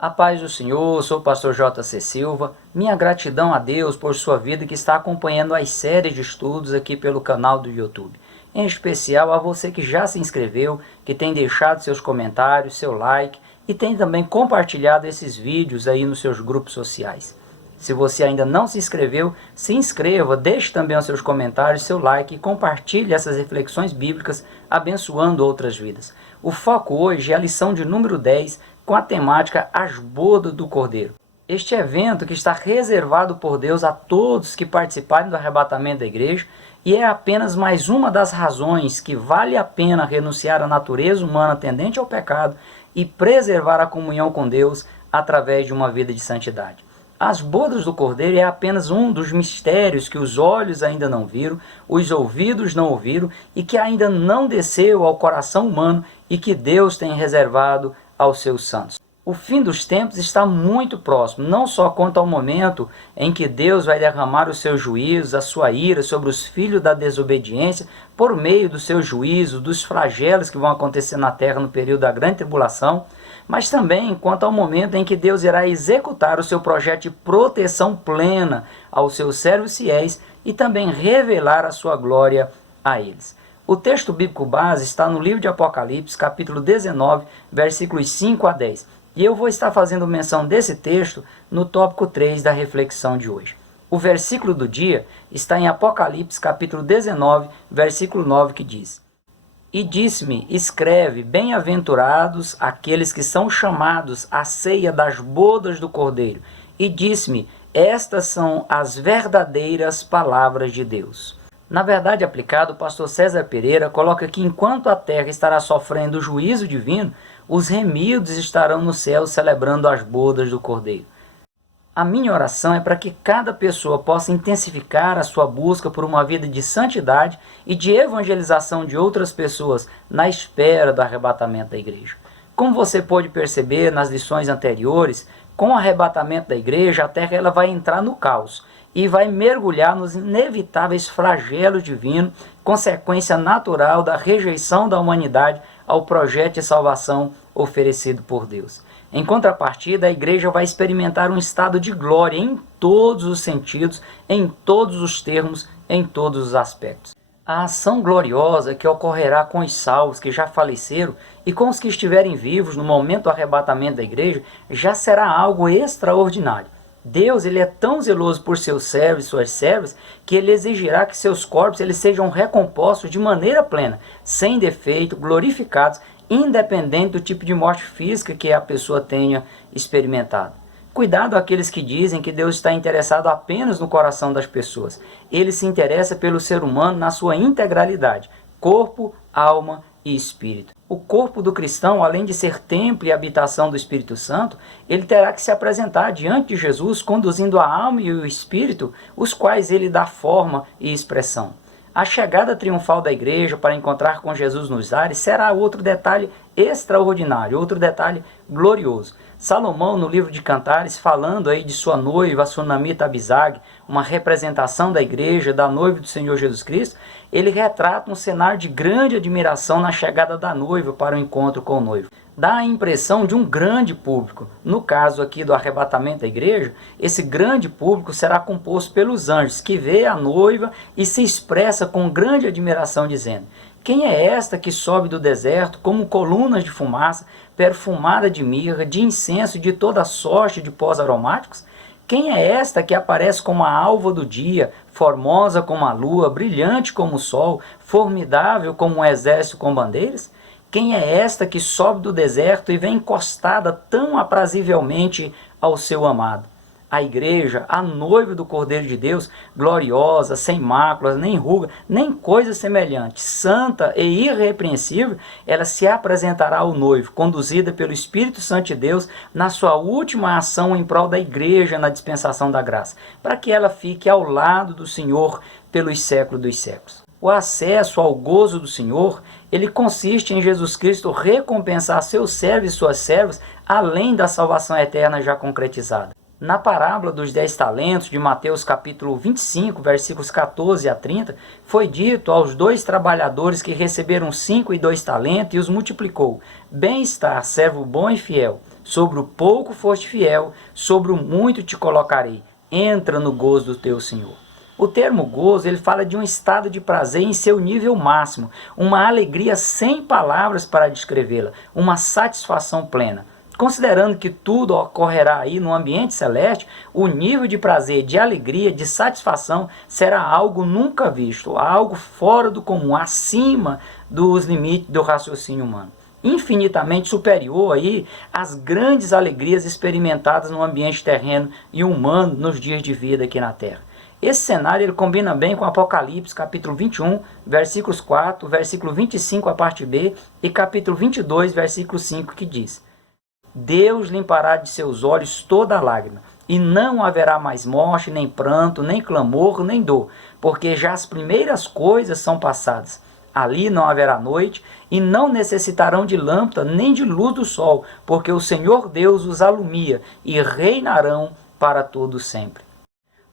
A paz do Senhor, sou o pastor J.C. Silva. Minha gratidão a Deus por sua vida que está acompanhando as séries de estudos aqui pelo canal do YouTube. Em especial a você que já se inscreveu, que tem deixado seus comentários, seu like e tem também compartilhado esses vídeos aí nos seus grupos sociais. Se você ainda não se inscreveu, se inscreva, deixe também os seus comentários, seu like e compartilhe essas reflexões bíblicas abençoando outras vidas. O foco hoje é a lição de número 10, com a temática As Bodas do Cordeiro. Este evento que está reservado por Deus a todos que participarem do arrebatamento da igreja e é apenas mais uma das razões que vale a pena renunciar à natureza humana tendente ao pecado e preservar a comunhão com Deus através de uma vida de santidade. As bodas do Cordeiro é apenas um dos mistérios que os olhos ainda não viram, os ouvidos não ouviram e que ainda não desceu ao coração humano e que Deus tem reservado aos seus santos. O fim dos tempos está muito próximo, não só quanto ao momento em que Deus vai derramar os seus juízos, a sua ira sobre os filhos da desobediência, por meio do seu juízo, dos flagelos que vão acontecer na terra no período da grande tribulação, mas também quanto ao momento em que Deus irá executar o seu projeto de proteção plena aos seus servos fiéis e também revelar a sua glória a eles. O texto bíblico base está no livro de Apocalipse, capítulo 19, versículos 5 a 10. E eu vou estar fazendo menção desse texto no tópico 3 da reflexão de hoje. O versículo do dia está em Apocalipse, capítulo 19, versículo 9, que diz: E disse-me, escreve, bem-aventurados aqueles que são chamados à ceia das bodas do Cordeiro. E disse-me, estas são as verdadeiras palavras de Deus. Na verdade aplicada, o pastor César Pereira coloca que enquanto a terra estará sofrendo o juízo divino, os remidos estarão no céu celebrando as bodas do Cordeiro. A minha oração é para que cada pessoa possa intensificar a sua busca por uma vida de santidade e de evangelização de outras pessoas na espera do arrebatamento da igreja. Como você pode perceber nas lições anteriores, com o arrebatamento da igreja, a terra ela vai entrar no caos e vai mergulhar nos inevitáveis flagelos divinos, consequência natural da rejeição da humanidade ao projeto de salvação oferecido por Deus. Em contrapartida, a igreja vai experimentar um estado de glória em todos os sentidos, em todos os termos, em todos os aspectos. A ação gloriosa que ocorrerá com os salvos que já faleceram e com os que estiverem vivos no momento do arrebatamento da igreja já será algo extraordinário. Deus ele é tão zeloso por seus servos e suas servas que ele exigirá que seus corpos eles sejam recompostos de maneira plena, sem defeito, glorificados, independente do tipo de morte física que a pessoa tenha experimentado. Cuidado àqueles que dizem que Deus está interessado apenas no coração das pessoas. Ele se interessa pelo ser humano na sua integralidade, corpo, alma e espírito. O corpo do cristão, além de ser templo e habitação do Espírito Santo, ele terá que se apresentar diante de Jesus, conduzindo a alma e o espírito, os quais ele dá forma e expressão. A chegada triunfal da igreja para encontrar com Jesus nos ares será outro detalhe extraordinário, outro detalhe glorioso. Salomão, no livro de Cantares, falando aí de sua noiva, a Sunamita Abizag, uma representação da igreja, da noiva do Senhor Jesus Cristo, ele retrata um cenário de grande admiração na chegada da noiva para o encontro com o noivo. Dá a impressão de um grande público. No caso aqui do arrebatamento da igreja, esse grande público será composto pelos anjos, que vê a noiva e se expressa com grande admiração, dizendo: Quem é esta que sobe do deserto como colunas de fumaça, perfumada de mirra, de incenso e de toda sorte de pós aromáticos? Quem é esta que aparece como a alva do dia, formosa como a lua, brilhante como o sol, formidável como um exército com bandeiras? Quem é esta que sobe do deserto e vem encostada tão aprazivelmente ao seu amado? A igreja, a noiva do Cordeiro de Deus, gloriosa, sem máculas, nem ruga, nem coisa semelhante, santa e irrepreensível, ela se apresentará ao noivo, conduzida pelo Espírito Santo de Deus na sua última ação em prol da igreja na dispensação da graça, para que ela fique ao lado do Senhor pelos séculos dos séculos. O acesso ao gozo do Senhor, ele consiste em Jesus Cristo recompensar seus servos e suas servas, além da salvação eterna já concretizada. Na parábola dos 10 talentos de Mateus capítulo 25, versículos 14 a 30, foi dito aos 2 trabalhadores que receberam 5 e 2 talentos e os multiplicou: Bem está, servo bom e fiel, sobre o pouco foste fiel, sobre o muito te colocarei. Entra no gozo do teu Senhor. O termo gozo, ele fala de um estado de prazer em seu nível máximo, uma alegria sem palavras para descrevê-la, uma satisfação plena. Considerando que tudo ocorrerá aí no ambiente celeste, o nível de prazer, de alegria, de satisfação será algo nunca visto, algo fora do comum, acima dos limites do raciocínio humano. Infinitamente superior aí às grandes alegrias experimentadas no ambiente terreno e humano nos dias de vida aqui na Terra. Esse cenário ele combina bem com Apocalipse, capítulo 21, versículos 4, versículo 25, a parte B, e capítulo 22, versículo 5, que diz: Deus limpará de seus olhos toda lágrima, e não haverá mais morte, nem pranto, nem clamor, nem dor, porque já as primeiras coisas são passadas. Ali não haverá noite, e não necessitarão de lâmpada, nem de luz do sol, porque o Senhor Deus os alumia, e reinarão para todo sempre.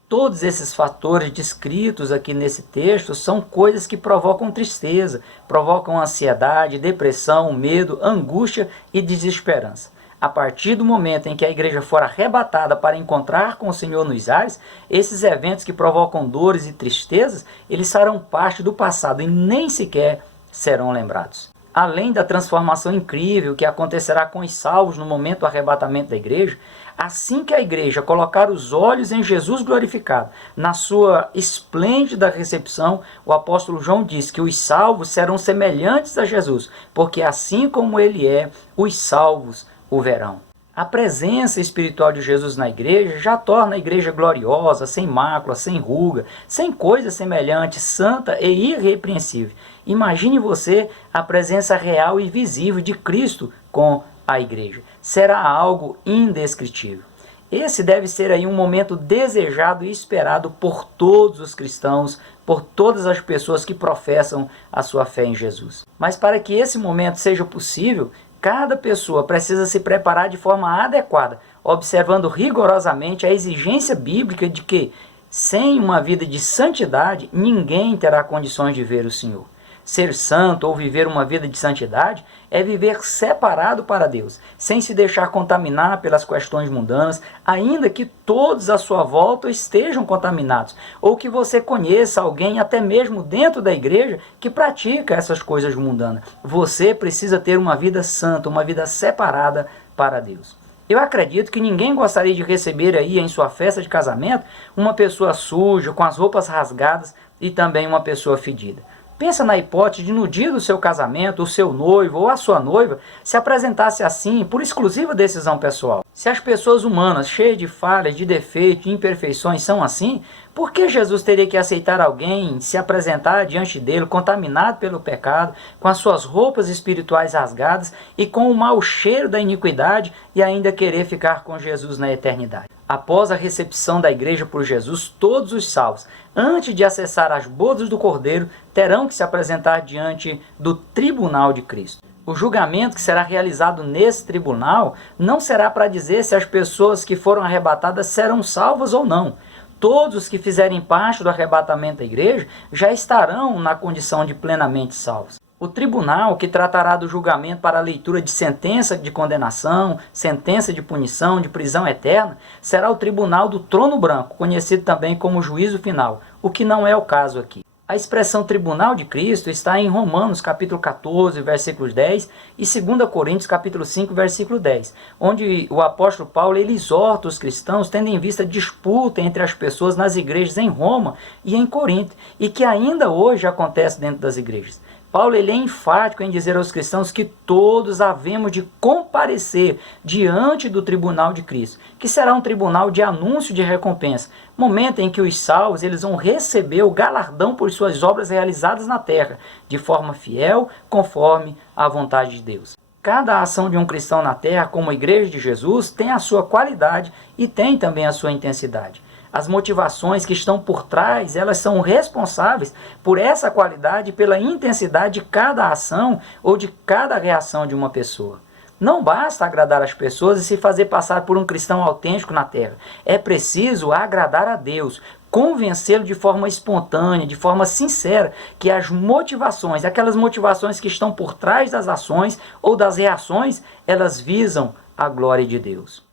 Todos esses fatores descritos aqui nesse texto são coisas que provocam tristeza, provocam ansiedade, depressão, medo, angústia e desesperança. A partir do momento em que a igreja for arrebatada para encontrar com o Senhor nos ares, esses eventos que provocam dores e tristezas, eles serão parte do passado e nem sequer serão lembrados. Além da transformação incrível que acontecerá com os salvos no momento do arrebatamento da igreja, assim que a igreja colocar os olhos em Jesus glorificado, na sua esplêndida recepção, o apóstolo João diz que os salvos serão semelhantes a Jesus, porque assim como ele é, os salvos o verão. A presença espiritual de Jesus na igreja já torna a igreja gloriosa, sem mácula, sem ruga, sem coisa semelhante, santa e irrepreensível. Imagine você a presença real e visível de Cristo com a igreja. Será algo indescritível. Esse deve ser aí um momento desejado e esperado por todos os cristãos, por todas as pessoas que professam a sua fé em Jesus. Mas para que esse momento seja possível, cada pessoa precisa se preparar de forma adequada, observando rigorosamente a exigência bíblica de que, sem uma vida de santidade, ninguém terá condições de ver o Senhor. Ser santo ou viver uma vida de santidade é viver separado para Deus, sem se deixar contaminar pelas questões mundanas, ainda que todos à sua volta estejam contaminados, ou que você conheça alguém, até mesmo dentro da igreja, que pratica essas coisas mundanas. Você precisa ter uma vida santa, uma vida separada para Deus. Eu acredito que ninguém gostaria de receber aí em sua festa de casamento uma pessoa suja, com as roupas rasgadas e também uma pessoa fedida. Pensa na hipótese de no dia do seu casamento, o seu noivo ou a sua noiva se apresentasse assim por exclusiva decisão pessoal. Se as pessoas humanas, cheias de falhas, de defeitos, de imperfeições são assim, por que Jesus teria que aceitar alguém se apresentar diante dele contaminado pelo pecado, com as suas roupas espirituais rasgadas e com o mau cheiro da iniquidade e ainda querer ficar com Jesus na eternidade? Após a recepção da igreja por Jesus, todos os salvos, antes de acessar as bodas do Cordeiro, terão que se apresentar diante do tribunal de Cristo. O julgamento que será realizado nesse tribunal não será para dizer se as pessoas que foram arrebatadas serão salvas ou não. Todos os que fizerem parte do arrebatamento da igreja já estarão na condição de plenamente salvos. O tribunal que tratará do julgamento para a leitura de sentença de condenação, sentença de punição, de prisão eterna, será o tribunal do trono branco, conhecido também como juízo final, o que não é o caso aqui. A expressão tribunal de Cristo está em Romanos capítulo 14, versículos 10 e 2 Coríntios capítulo 5, versículo 10, onde o apóstolo Paulo ele exorta os cristãos tendo em vista a disputa entre as pessoas nas igrejas em Roma e em Corinto, e que ainda hoje acontece dentro das igrejas. Paulo ele é enfático em dizer aos cristãos que todos havemos de comparecer diante do tribunal de Cristo, que será um tribunal de anúncio de recompensa, momento em que os salvos eles vão receber o galardão por suas obras realizadas na terra, de forma fiel, conforme a vontade de Deus. Cada ação de um cristão na terra, como a igreja de Jesus, tem a sua qualidade e tem também a sua intensidade. As motivações que estão por trás, elas são responsáveis por essa qualidade e pela intensidade de cada ação ou de cada reação de uma pessoa. Não basta agradar as pessoas e se fazer passar por um cristão autêntico na terra. É preciso agradar a Deus, convencê-lo de forma espontânea, de forma sincera, que as motivações, aquelas motivações que estão por trás das ações ou das reações, elas visam a glória de Deus.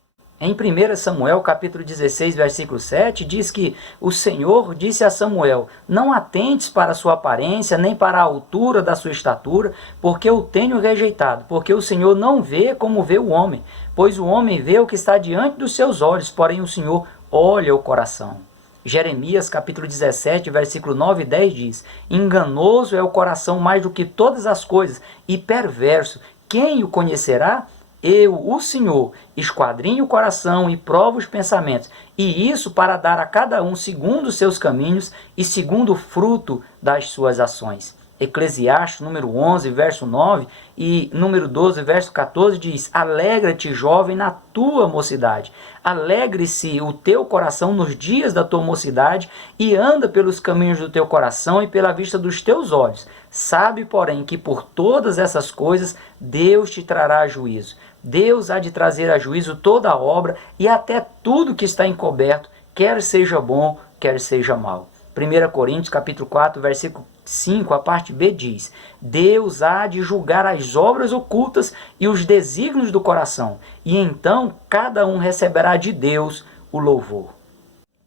Em 1 Samuel, capítulo 16, versículo 7, diz que o Senhor disse a Samuel: não atentes para a sua aparência, nem para a altura da sua estatura, porque eu tenho rejeitado, porque o Senhor não vê como vê o homem, pois o homem vê o que está diante dos seus olhos, porém o Senhor olha o coração. Jeremias, capítulo 17, versículo 9 e 10 diz: enganoso é o coração mais do que todas as coisas, e perverso, quem o conhecerá? Eu, o Senhor, esquadrinho o coração e provo os pensamentos, e isso para dar a cada um segundo os seus caminhos e segundo o fruto das suas ações. Eclesiastes, número 11, verso 9, e número 12, verso 14, diz: alegra-te, jovem, na tua mocidade. Alegre-se o teu coração nos dias da tua mocidade, e anda pelos caminhos do teu coração e pela vista dos teus olhos. Sabe, porém, que por todas essas coisas Deus te trará juízo. Deus há de trazer a juízo toda a obra e até tudo que está encoberto, quer seja bom, quer seja mal. 1 Coríntios, capítulo 4, versículo 5, a parte B diz: Deus há de julgar as obras ocultas e os desígnios do coração, e então cada um receberá de Deus o louvor.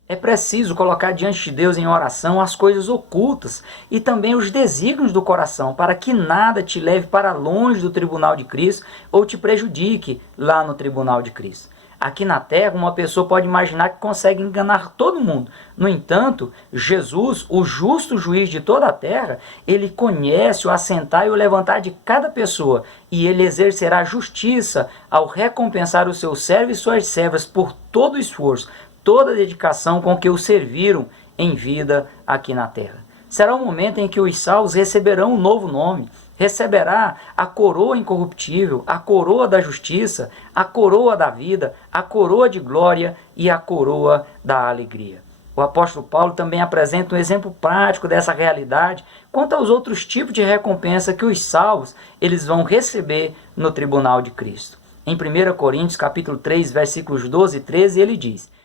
É preciso colocar diante de Deus em oração as coisas ocultas e também os desígnios do coração, para que nada te leve para longe do tribunal de Cristo ou te prejudique lá no tribunal de Cristo. Aqui na terra, uma pessoa pode imaginar que consegue enganar todo mundo. No entanto, Jesus, o justo juiz de toda a terra, ele conhece o assentar e o levantar de cada pessoa, e ele exercerá justiça ao recompensar os seus servos e suas servas por todo o esforço, toda a dedicação com que o serviram em vida aqui na terra. Será o momento em que os salvos receberão um novo nome, receberá a coroa incorruptível, a coroa da justiça, a coroa da vida, a coroa de glória e a coroa da alegria. O apóstolo Paulo também apresenta um exemplo prático dessa realidade quanto aos outros tipos de recompensa que os salvos eles vão receber no tribunal de Cristo. Em 1 Coríntios capítulo 3, versículos 12 e 13, ele diz: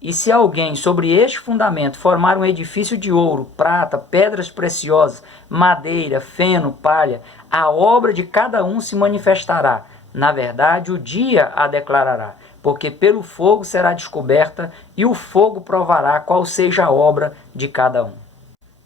e se alguém sobre este fundamento formar um edifício de ouro, prata, pedras preciosas, madeira, feno, palha, a obra de cada um se manifestará. Na verdade, o dia a declarará, porque pelo fogo será descoberta, e o fogo provará qual seja a obra de cada um.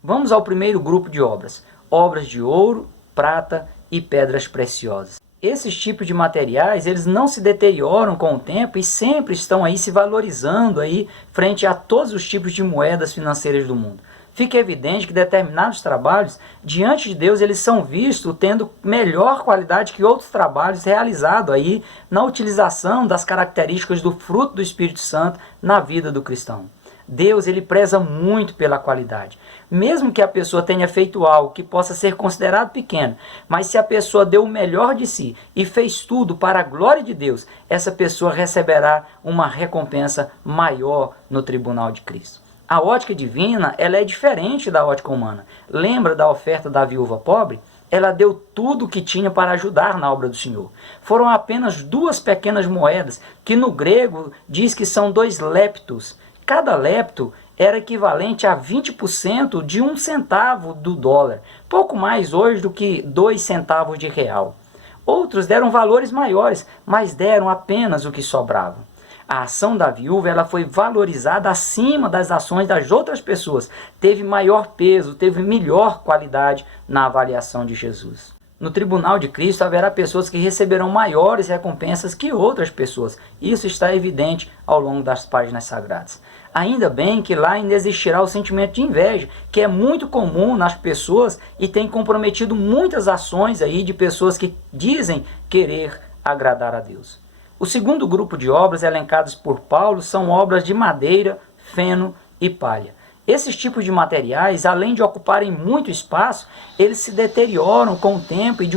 Vamos ao primeiro grupo de obras: obras de ouro, prata e pedras preciosas. Esses tipos de materiais, eles não se deterioram com o tempo e sempre estão aí se valorizando aí frente a todos os tipos de moedas financeiras do mundo. Fica evidente que determinados trabalhos, diante de Deus, eles são vistos tendo melhor qualidade que outros trabalhos realizados aí na utilização das características do fruto do Espírito Santo na vida do cristão. Deus, ele preza muito pela qualidade. Mesmo que a pessoa tenha feito algo que possa ser considerado pequeno, mas se a pessoa deu o melhor de si e fez tudo para a glória de Deus, essa pessoa receberá uma recompensa maior no tribunal de Cristo. A ótica divina, ela é diferente da ótica humana. Lembra da oferta da viúva pobre? Ela deu tudo o que tinha para ajudar na obra do Senhor. Foram apenas 2 pequenas moedas, que no grego diz que são 2 leptos. Cada lepto era equivalente a 20% de 1 centavo do dólar, pouco mais hoje do que 2 centavos de real. Outros deram valores maiores, mas deram apenas o que sobrava. A ação da viúva ela foi valorizada acima das ações das outras pessoas, teve maior peso, teve melhor qualidade na avaliação de Jesus. No tribunal de Cristo haverá pessoas que receberão maiores recompensas que outras pessoas. Isso está evidente ao longo das páginas sagradas. Ainda bem que lá ainda existirá o sentimento de inveja, que é muito comum nas pessoas e tem comprometido muitas ações aí de pessoas que dizem querer agradar a Deus. O segundo grupo de obras elencadas por Paulo são obras de madeira, feno e palha. Esses tipos de materiais, além de ocuparem muito espaço, eles se deterioram com o tempo e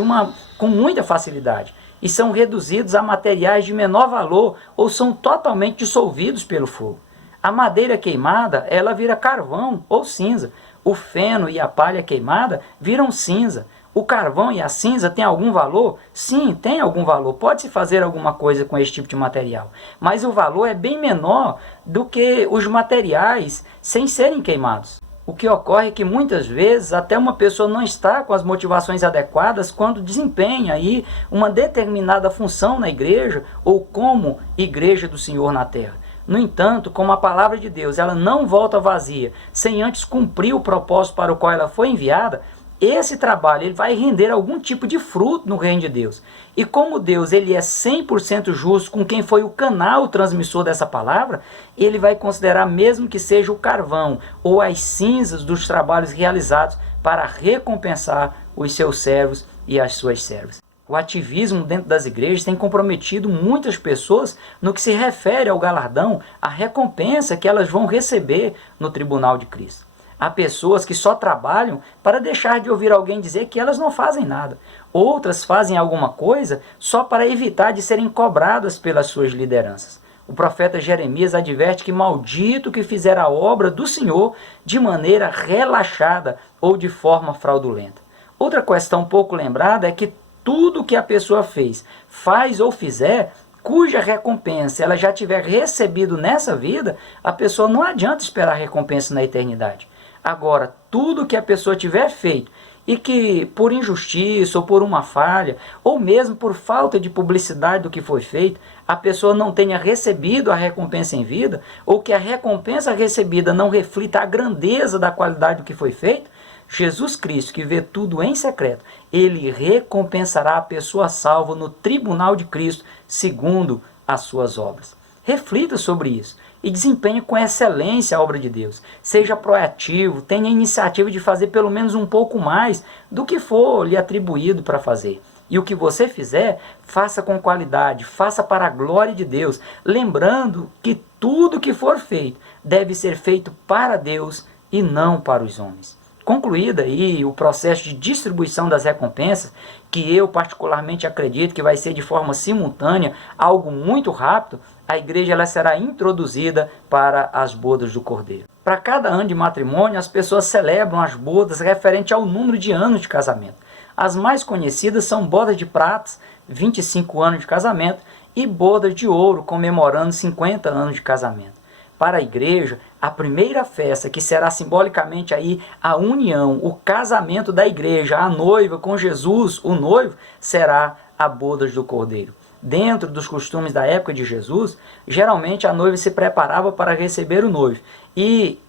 com muita facilidade, e são reduzidos a materiais de menor valor ou são totalmente dissolvidos pelo fogo. A madeira queimada, ela vira carvão ou cinza. O feno e a palha queimada viram cinza. O carvão e a cinza têm algum valor? Sim, tem algum valor. Pode-se fazer alguma coisa com esse tipo de material. Mas o valor é bem menor do que os materiais sem serem queimados. O que ocorre é que muitas vezes até uma pessoa não está com as motivações adequadas quando desempenha aí uma determinada função na igreja ou como igreja do Senhor na terra. No entanto, como a palavra de Deus ela não volta vazia sem antes cumprir o propósito para o qual ela foi enviada, esse trabalho ele vai render algum tipo de fruto no reino de Deus. E como Deus ele é 100% justo com quem foi o canal transmissor dessa palavra, ele vai considerar mesmo que seja o carvão ou as cinzas dos trabalhos realizados para recompensar os seus servos e as suas servas. O ativismo dentro das igrejas tem comprometido muitas pessoas no que se refere ao galardão, à recompensa que elas vão receber no tribunal de Cristo. Há pessoas que só trabalham para deixar de ouvir alguém dizer que elas não fazem nada. Outras fazem alguma coisa só para evitar de serem cobradas pelas suas lideranças. O profeta Jeremias adverte que maldito que fizer a obra do Senhor de maneira relaxada ou de forma fraudulenta. Outra questão pouco lembrada é que tudo que a pessoa fez, faz ou fizer, cuja recompensa ela já tiver recebido nessa vida, a pessoa não adianta esperar recompensa na eternidade. Agora, tudo que a pessoa tiver feito e que por injustiça ou por uma falha, ou mesmo por falta de publicidade do que foi feito, a pessoa não tenha recebido a recompensa em vida, ou que a recompensa recebida não reflita a grandeza da qualidade do que foi feito, Jesus Cristo, que vê tudo em secreto, ele recompensará a pessoa salva no tribunal de Cristo, segundo as suas obras. Reflita sobre isso e desempenhe com excelência a obra de Deus. Seja proativo, tenha a iniciativa de fazer pelo menos um pouco mais do que for lhe atribuído para fazer. E o que você fizer, faça com qualidade, faça para a glória de Deus, lembrando que tudo que for feito deve ser feito para Deus e não para os homens. Concluída aí o processo de distribuição das recompensas, que eu particularmente acredito que vai ser de forma simultânea, algo muito rápido, a igreja ela será introduzida para as bodas do Cordeiro. Para cada ano de matrimônio, as pessoas celebram as bodas referente ao número de anos de casamento. As mais conhecidas são bodas de prata, 25 anos de casamento, e bodas de ouro, comemorando 50 anos de casamento. Para a igreja, a primeira festa, que será simbolicamente aí a união, o casamento da igreja, a noiva com Jesus, o noivo, será a bodas do Cordeiro. Dentro dos costumes da época de Jesus, geralmente a noiva se preparava para receber o noivo. E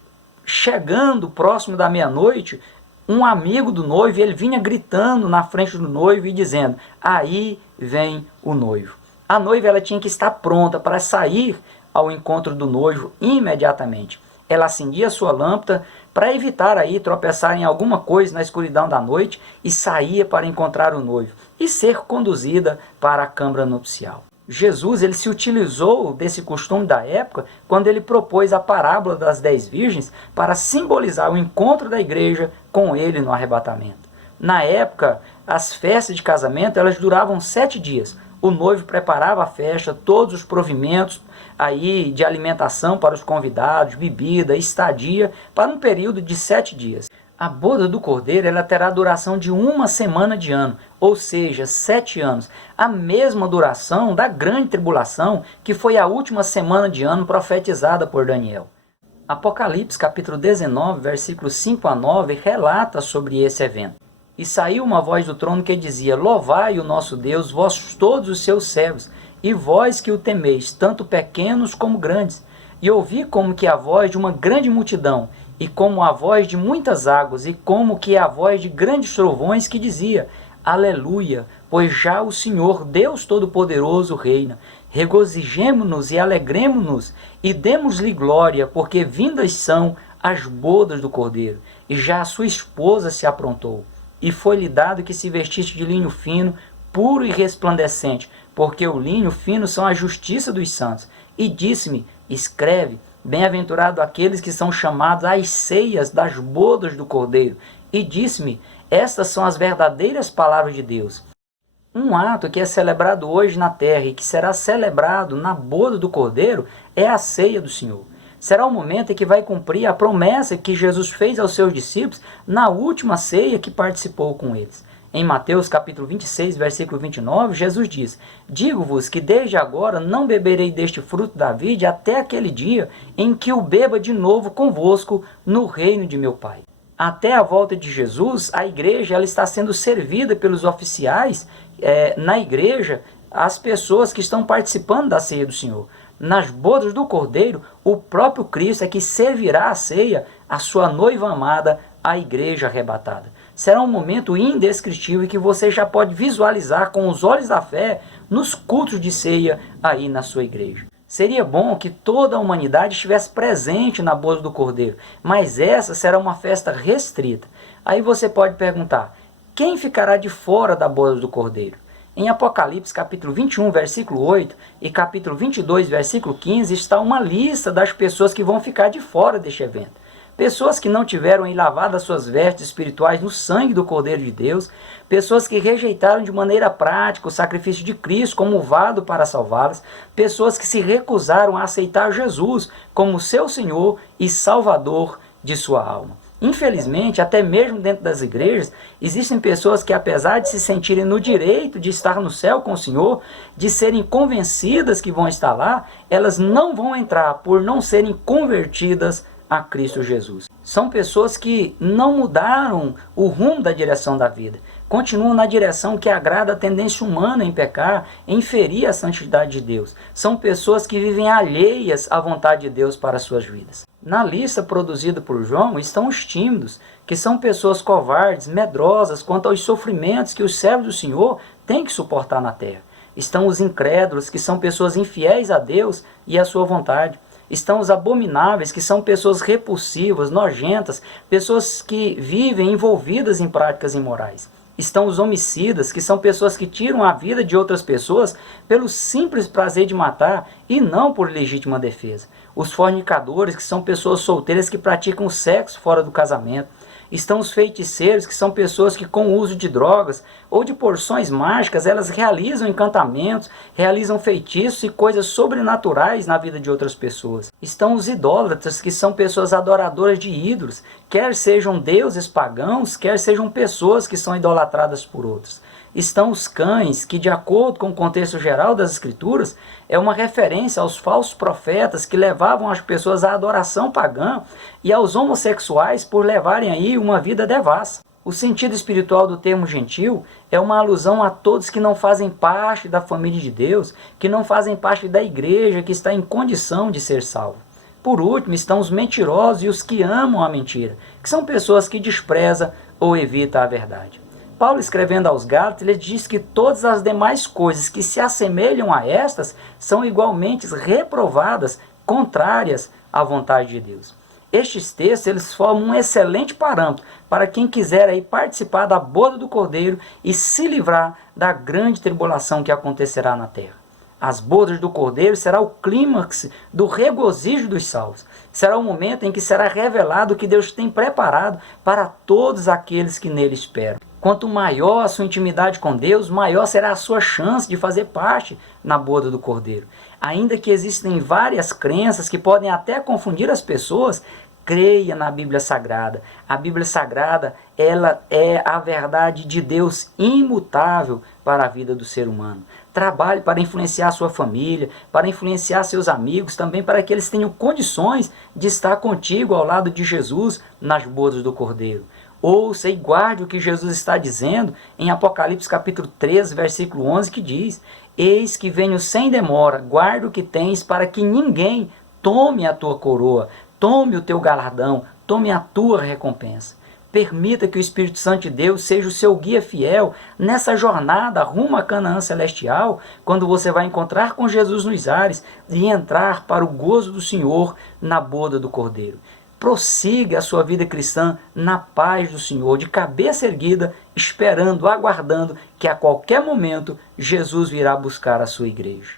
chegando próximo da meia-noite, um amigo do noivo, ele vinha gritando na frente do noivo e dizendo: aí vem o noivo. A noiva ela tinha que estar pronta para sair ao encontro do noivo imediatamente. Ela acendia sua lâmpada para evitar aí tropeçar em alguma coisa na escuridão da noite e saía para encontrar o noivo e ser conduzida para a câmara nupcial. Jesus ele se utilizou desse costume da época quando ele propôs a parábola das 10 virgens para simbolizar o encontro da igreja com ele no arrebatamento. Na época, as festas de casamento elas duravam 7 dias. O noivo preparava a festa, todos os provimentos aí de alimentação para os convidados, bebida, estadia, para um período de 7 dias. A boda do Cordeiro ela terá a duração de 1 semana de ano, ou seja, 7 anos. A mesma duração da grande tribulação, que foi a última semana de ano profetizada por Daniel. Apocalipse capítulo 19, versículos 5 a 9, relata sobre esse evento. E saiu uma voz do trono que dizia: louvai o nosso Deus, vós todos os seus servos, e vós que o temeis, tanto pequenos como grandes. E ouvi como que a voz de uma grande multidão, e como a voz de muitas águas, e como que a voz de grandes trovões que dizia: aleluia, pois já o Senhor, Deus Todo-Poderoso, reina. Regozijemo-nos e alegremo-nos, e demos-lhe glória, porque vindas são as bodas do Cordeiro, e já a sua esposa se aprontou. E foi-lhe dado que se vestisse de linho fino, puro e resplandecente, porque o linho fino são a justiça dos santos. E disse-me: escreve, bem-aventurado aqueles que são chamados às ceias das bodas do Cordeiro. E disse-me: estas são as verdadeiras palavras de Deus. Um ato que é celebrado hoje na terra e que será celebrado na boda do Cordeiro é a ceia do Senhor. Será o momento em que vai cumprir a promessa que Jesus fez aos seus discípulos na última ceia que participou com eles. Em Mateus capítulo 26, versículo 29, Jesus diz: digo-vos que desde agora não beberei deste fruto da vide até aquele dia em que o beba de novo convosco no reino de meu Pai. Até a volta de Jesus, a igreja ela está sendo servida pelos oficiais na igreja, as pessoas que estão participando da ceia do Senhor. Nas bodas do Cordeiro, o próprio Cristo é que servirá a ceia à sua noiva amada, a igreja arrebatada. Será um momento indescritível que você já pode visualizar com os olhos da fé nos cultos de ceia aí na sua igreja. Seria bom que toda a humanidade estivesse presente na boda do Cordeiro, mas essa será uma festa restrita. Aí você pode perguntar, quem ficará de fora da boda do Cordeiro? Em Apocalipse capítulo 21, versículo 8 e capítulo 22, versículo 15, está uma lista das pessoas que vão ficar de fora deste evento. Pessoas que não tiveram lavado as suas vestes espirituais no sangue do Cordeiro de Deus, pessoas que rejeitaram de maneira prática o sacrifício de Cristo como vado para salvá-las, pessoas que se recusaram a aceitar Jesus como seu Senhor e Salvador de sua alma. Infelizmente, até mesmo dentro das igrejas, existem pessoas que, apesar de se sentirem no direito de estar no céu com o Senhor, de serem convencidas que vão estar lá, elas não vão entrar por não serem convertidas a Cristo Jesus. São pessoas que não mudaram o rumo da direção da vida. Continuam na direção que agrada a tendência humana em pecar, em ferir a santidade de Deus. São pessoas que vivem alheias à vontade de Deus para as suas vidas. Na lista produzida por João estão os tímidos, que são pessoas covardes, medrosas quanto aos sofrimentos que os servos do Senhor têm que suportar na terra. Estão os incrédulos, que são pessoas infiéis a Deus e à sua vontade. Estão os abomináveis, que são pessoas repulsivas, nojentas, pessoas que vivem envolvidas em práticas imorais. Estão os homicidas, que são pessoas que tiram a vida de outras pessoas pelo simples prazer de matar e não por legítima defesa. Os fornicadores, que são pessoas solteiras que praticam sexo fora do casamento. Estão os feiticeiros, que são pessoas que com o uso de drogas ou de porções mágicas, elas realizam encantamentos, realizam feitiços e coisas sobrenaturais na vida de outras pessoas. Estão os idólatras, que são pessoas adoradoras de ídolos, quer sejam deuses pagãos, quer sejam pessoas que são idolatradas por outros. Estão os cães, que de acordo com o contexto geral das Escrituras, é uma referência aos falsos profetas que levavam as pessoas à adoração pagã e aos homossexuais por levarem aí uma vida devassa. O sentido espiritual do termo gentil é uma alusão a todos que não fazem parte da família de Deus, que não fazem parte da igreja, que está em condição de ser salvo. Por último, estão os mentirosos e os que amam a mentira, que são pessoas que desprezam ou evitam a verdade. Paulo, escrevendo aos Gálatas, ele diz que todas as demais coisas que se assemelham a estas são igualmente reprovadas, contrárias à vontade de Deus. Estes textos eles formam um excelente parâmetro para quem quiser aí participar da boda do Cordeiro e se livrar da grande tribulação que acontecerá na terra. As bodas do Cordeiro será o clímax do regozijo dos salvos. Será o momento em que será revelado o que Deus tem preparado para todos aqueles que nele esperam. Quanto maior a sua intimidade com Deus, maior será a sua chance de fazer parte na boda do Cordeiro. Ainda que existem várias crenças que podem até confundir as pessoas, creia na Bíblia Sagrada. A Bíblia Sagrada, ela é a verdade de Deus imutável para a vida do ser humano. Trabalhe para influenciar sua família, para influenciar seus amigos, também para que eles tenham condições de estar contigo ao lado de Jesus nas bodas do Cordeiro. Ouça e guarde o que Jesus está dizendo em Apocalipse capítulo 13, versículo 11, que diz: eis que venho sem demora, guarda o que tens para que ninguém tome a tua coroa, tome o teu galardão, tome a tua recompensa. Permita que o Espírito Santo de Deus seja o seu guia fiel nessa jornada rumo a Canaã celestial, quando você vai encontrar com Jesus nos ares e entrar para o gozo do Senhor na boda do Cordeiro. Prossiga a sua vida cristã na paz do Senhor, de cabeça erguida, esperando, aguardando que a qualquer momento Jesus virá buscar a sua igreja.